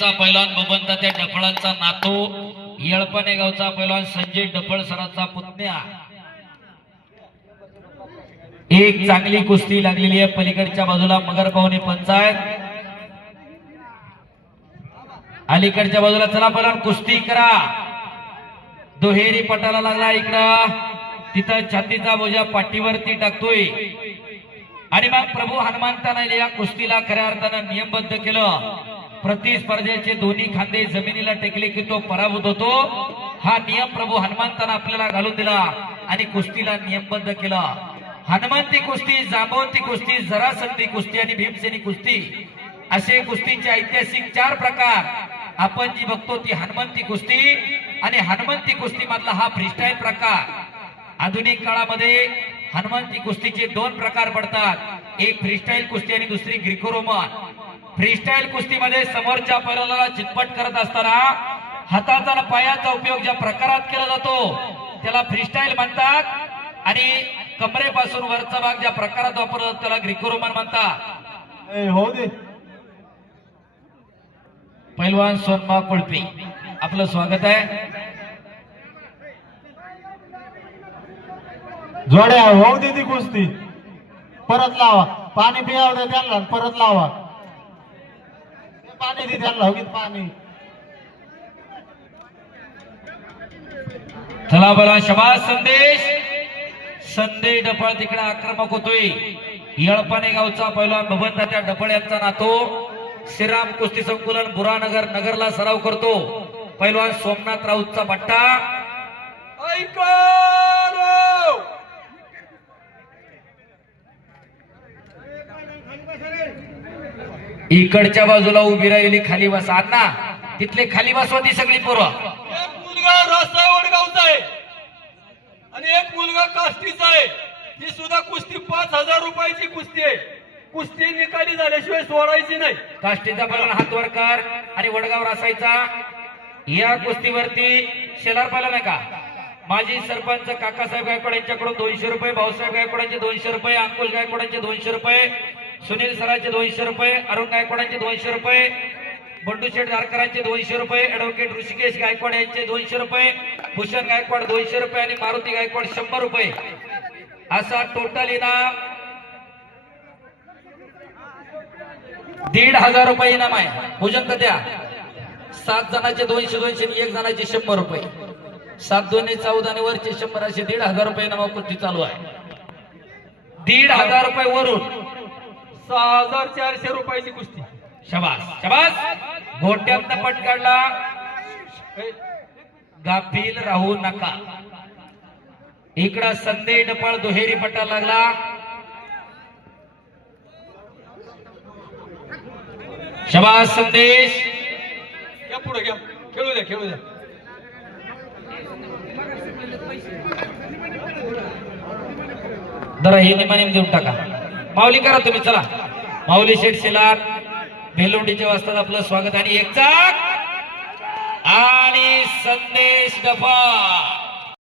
गावचा पैलवान बबनता त्या डफळांचा नातू, येळपणे गावचा पैलवान संजय डफळ सरांचा पुतण्या। एक चांगली कुस्ती लागलेली आहे पलीकडच्या बाजूला मगरपावनी पंचायत, अलीकडच्या बाजूला चला पैलवान कुस्ती करा। दुहेरी पटाला लागला इकडं, तिथं छातीचा बोजा पाठीवरती टाकतोय आणि मग प्रभू हनुमंताने या कुस्तीला खऱ्या अर्थानं नियमबद्ध केलं। प्रतिस्पर्ध्याचे दोन्ही खांदे जमिनीला टेकले की तो पराभूत होतो, हा नियम प्रभू हनुमंताने आपल्याला घालून दिला आणि कुस्तीला नियमबद्ध केलं। हनुमंती कुस्ती, जांबवंती कुस्ती, जरासंधी कुस्ती आणि भीमसेनी कुस्ती असे कुस्तीचे ऐतिहासिक 4 प्रकार आपण जी बघतो ती हनुमंती कुस्ती आणि हनुमंती कुस्ती मधला हा फ्रीस्टाईल प्रकार। आधुनिक काळामध्ये हनुमंती कुस्तीचे 2 प्रकार पडतात, एक फ्रीस्टाईल कुस्ती आणि दुसरी ग्रीको रोमन। फ्रीस्टाईल कुस्तीमध्ये समोरच्या पैलवानाला चितपट करत असताना हाताचा आणि पायाचा उपयोग ज्या प्रकारात केला जातो त्याला फ्रीस्टाईल म्हणतात आणि कमरेपासून वरचा भाग ज्या प्रकारात वापरतात त्याला ग्रीको रोमन म्हणतात। हो दे पैलवान सोनमा कोळपे आपलं स्वागत आहे। जोड्या होऊ दे ती कुस्ती, परत लावा पाणी पियाव दे त्यांना, परत लावा पाणी दे त्यांना, हो पाणी। चला बला शबास संदेश, संदेश डफळ तिकडे आक्रमक होतोय। येळपाणे गावचा पैलवान बबनता त्या डफळ यांचा नातो, श्रीराम कुस्ती संकुलन बुरानगर नगरला सराव करतो पैलवान सोमनाथ राऊतचा भट्टा। इकडच्या बाजूला उभी राहिली खाली बसा अण्णा, तिथले खाली बसवा ती सगळी पोरं। एक मुलगा रासावडगावचा आहे आणि एक मुलगा काष्टीचा आहे। ही सुद्धा कुस्ती 5000 रुपयाची कुस्ती आहे। कुस्ती निकाली झाल्याशिवाय सोडायची नाही। काष्टीचा पैलवान हात वर कर आणि वडगाव रासायचा। या कुस्तीवरती शेलार पैलवान आहे का माजी सरपंच काकासाहेब गायकवाड यांच्याकडून 200 रुपये, भाऊसाहेब गायकवाडांचे 200 रुपये, अंकुल गायकवाडांचे 200 रुपये, सुनील सरांचे 200 रुपये, अरुण गायकवाडांचे 200 रुपये, बंडू शेठ धारकरांचे 200 रुपये, ऍडव्होकेट ऋषिकेश गायकवाड यांचे 200 रुपये, भूषण गायकवाड 200 रुपये आणि मारुती गायकवाड 100 रुपये असा टोटल इनाम 1500 रुपये इनाम आहे। भोजन द्या 7 जणांचे 200 200 आणि 1 जणांचे 100 रुपये, 7 2 14 आणि वरचे 100 असे 1500 रुपये इनाम कुस्ती चालू आहे। 1500 रुपये वरून 6400 रुपयाची कुस्ती। शबास शबास, गोट्यातनं पट काढला, गाफील राहू नका। इकडं संदेश डफळ दुहेरी पटा लागला, शबास संदेश। या पुढे घ्या, खेळू द्या खेळू द्या। जरा हे निमाने देऊन टाका, माऊली करा तुम्ही। चला माऊली शेठ शेलार भेलोंडीच्या वाजतात आपलं स्वागत आणि एक चाक आणि संदेश डफळ